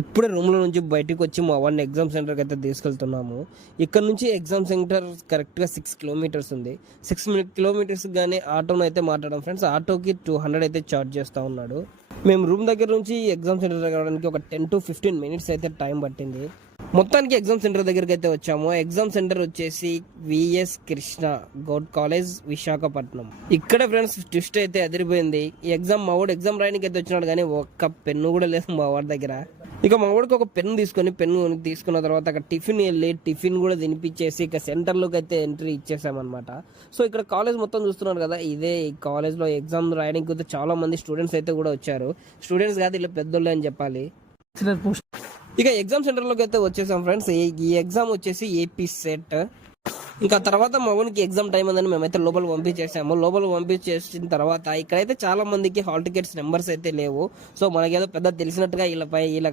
ఇప్పుడే రూమ్లో నుంచి బయటకు వచ్చి మా వాడిని ఎగ్జామ్ సెంటర్కి అయితే తీసుకెళ్తున్నాము. ఇక్కడ నుంచి ఎగ్జామ్ సెంటర్ కరెక్ట్గా 6 కిలోమీటర్స్ ఉంది. 6 కిలోమీటర్స్ కానీ ఆటోను అయితే మాట్లాడడం ఫ్రెండ్స్. ఆటోకి 200 అయితే ఛార్జ్ చేస్తూ ఉన్నాడు. మేము రూమ్ దగ్గర నుంచి ఎగ్జామ్ సెంటర్ దగ్గర రావడానికి ఒక 10 to 15 మినిట్స్ అయితే టైం పట్టింది. మొత్తానికి ఎగ్జామ్ సెంటర్ దగ్గరికి అయితే వచ్చాము. ఎగ్జామ్ సెంటర్ వచ్చేసి విఎస్ కృష్ణ గౌడ్ కాలేజ్ విశాఖపట్నం. ఇక్కడ ఫ్రెండ్స్ ట్విస్ట్ అయితే అదిరిపోయింది. ఈ ఎగ్జామ్ మా వాడు ఎగ్జామ్ రాయడానికి అయితే వచ్చినాడు కానీ ఒక్క పెన్ను కూడా లేదు మా వాడి దగ్గర. ఇక మా వాడికి ఒక పెన్ను తీసుకున్న తర్వాత అక్కడ టిఫిన్ కూడా తినిపించేసి ఇక సెంటర్లోకి అయితే ఎంట్రీ ఇచ్చేసామన్నమాట. సో ఇక్కడ కాలేజ్ మొత్తం చూస్తున్నారు కదా, ఇదే ఈ కాలేజ్లో ఎగ్జామ్ రాయడానికి అయితే చాలా మంది స్టూడెంట్స్ అయితే కూడా వచ్చారు. స్టూడెంట్స్ కాదు, ఇలా పెద్దోళ్ళే అని చెప్పాలి. ఇక ఎగ్జామ్ సెంటర్లోకి అయితే వచ్చేసాం ఫ్రెండ్స్. ఈ ఎగ్జామ్ వచ్చేసి ఏపీ సెట్. ఇంకా తర్వాత మా ఊరికి ఎగ్జామ్ టైం ఉందని మేమైతే లోపల పంపించేసాము. లోపల పంపించేసిన తర్వాత ఇక్కడైతే చాలా మందికి హాల్ టికెట్స్ నెంబర్స్ అయితే లేవు. సో మనకేదో పెద్ద తెలిసినట్టుగా వీళ్ళ